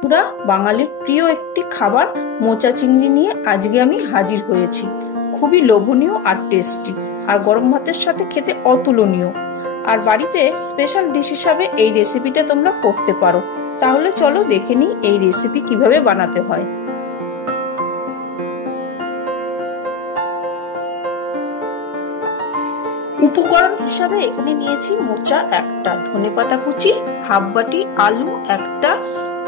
পুরা বাঙালির প্রিয় একটি খাবার মোচা চিংড়ি নিয়ে আজকে আমি হাজির হয়েছি। খুবই লোভনীয় আর টেস্টি, আর গরম ভাতের সাথে খেতে অতুলনীয়। আর বাড়িতে স্পেশাল ডিশ হিসাবে এই রেসিপিটা তোমরা করতে পারো। তাহলে চলো দেখে নিই এই রেসিপি কিভাবে বানাতে হয়। উপকরণ হিসাবে এখানে নিয়েছি মোচা একটা, ধনেপাতা কুচি হাফ বাটি, আলু একটা,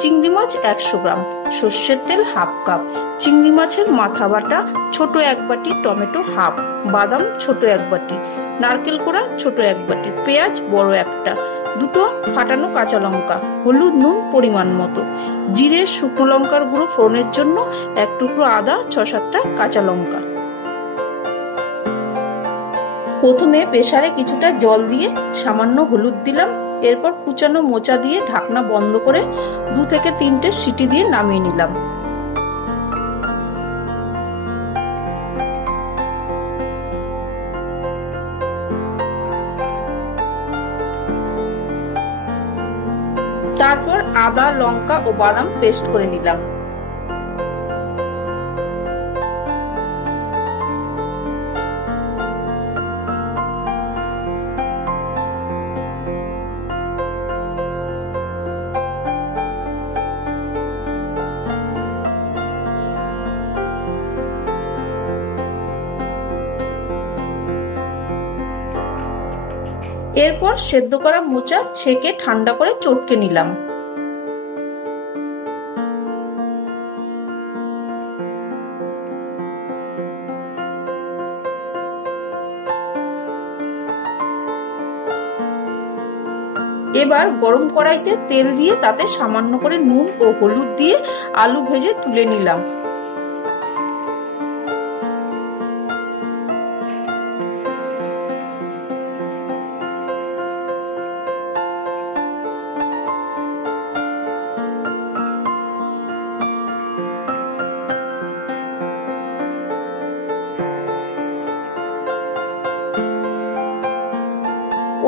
চিংড়ি মাছ 100 গ্রাম, সর্ষের তেল হাফ কাপ, চিংড়ি মাছের মাথা বাটা ছোট 1 বাটি, টমেটো হাফ, বাদাম ছোট 1 বাটি, নারকেল কোড়া ছোট 1 বাটি, পেঁয়াজ বড় একটা, দুটো ফাটানো কাঁচা লঙ্কা, হলুদ নুন পরিমাণ মতো, জিরে শুকনো লঙ্কার গুঁড়ো ফোড়নের জন্য 1 টুকরো আদা, 6-7টা কাঁচা লঙ্কা। প্রথমে প্রেসারে কিছুটা জল দিয়ে সামান্য হলুদ দিলাম। এরপর কুচানো মোচা দিয়ে ঢাকনা বন্ধ করে 2 থেকে 3টে সিটি দিয়ে নামিয়ে নিলাম। তারপর আদা, লঙ্কা ও বাদাম পেস্ট করে নিলাম। এরপর সেদ্ধ করা মোচা ছেঁকে ঠান্ডা করে চটকে নিলাম। এবার গরম কড়াইতে তেল দিয়ে তাতে সামান্য করে নুন ও হলুদ দিয়ে আলু ভেজে তুলে নিলাম।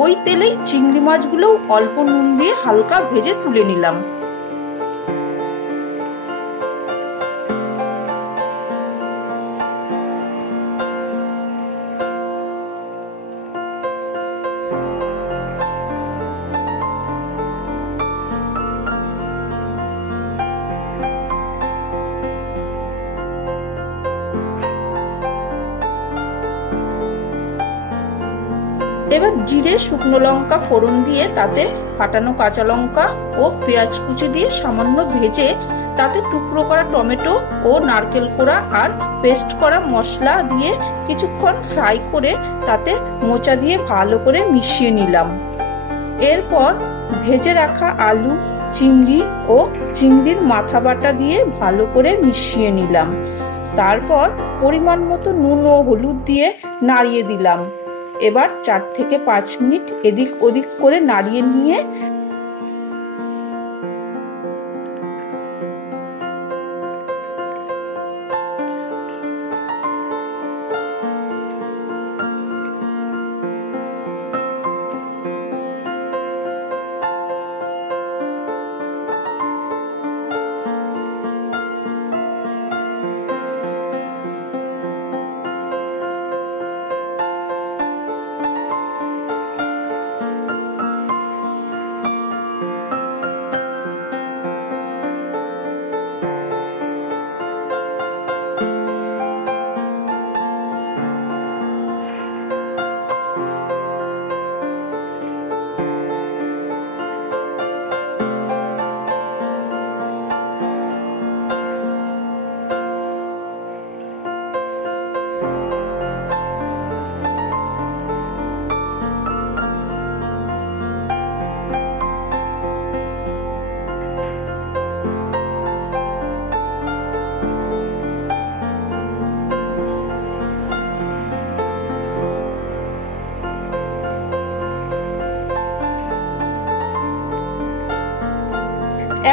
ওই তেলেই চিংড়ি মাছগুলো অল্প নুন দিয়ে হালকা ভেজে তুলে নিলাম। এবার জিরে শুকনো লঙ্কা ফোড়ন দিয়ে তাতে ফাটানো কাঁচা লঙ্কা ও পেঁয়াজ কুচি দিয়ে সামান্য ভেজে তাতে টুকরো করা টমেটো ও নারকেল কোড়া আর পেস্ট করা মশলা দিয়ে কিছুক্ষণ ফ্রাই করে তাতে মোচা দিয়ে ভালো করে মিশিয়ে নিলাম। এরপর ভেজে রাখা আলু, চিংড়ি ও চিংড়ির মাথা বাটা দিয়ে ভালো করে মিশিয়ে নিলাম। তারপর পরিমাণ মতো নুন ও হলুদ দিয়ে নাড়িয়ে দিলাম। এবার 4 থেকে 5 মিনিট এদিক ওদিক করে নাড়িয়ে নিয়ে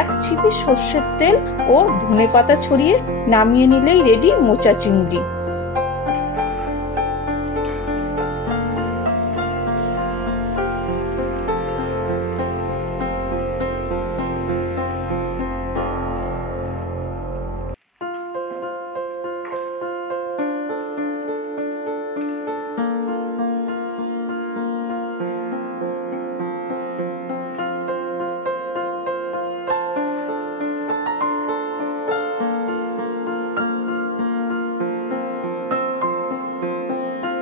এক ছিপি সর্ষের তেল ও ধনেপাতা ছড়িয়ে নামিয়ে নিলেই রেডি মোচা চিংড়ি।